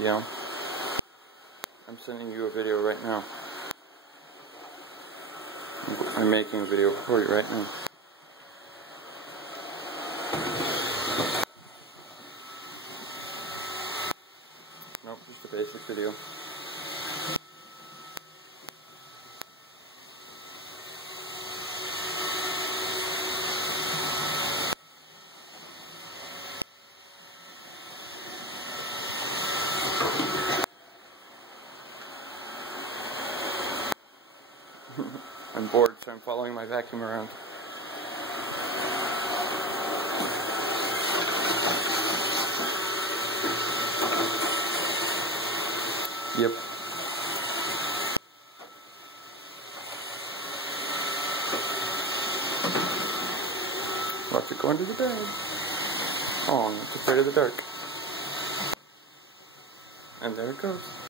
Yeah. I'm sending you a video right now. I'm making a video for you right now. Nope, just a basic video. I'm bored, so I'm following my vacuum around. Yep. Watch it go into the bed. Oh, it's afraid of the dark. And there it goes.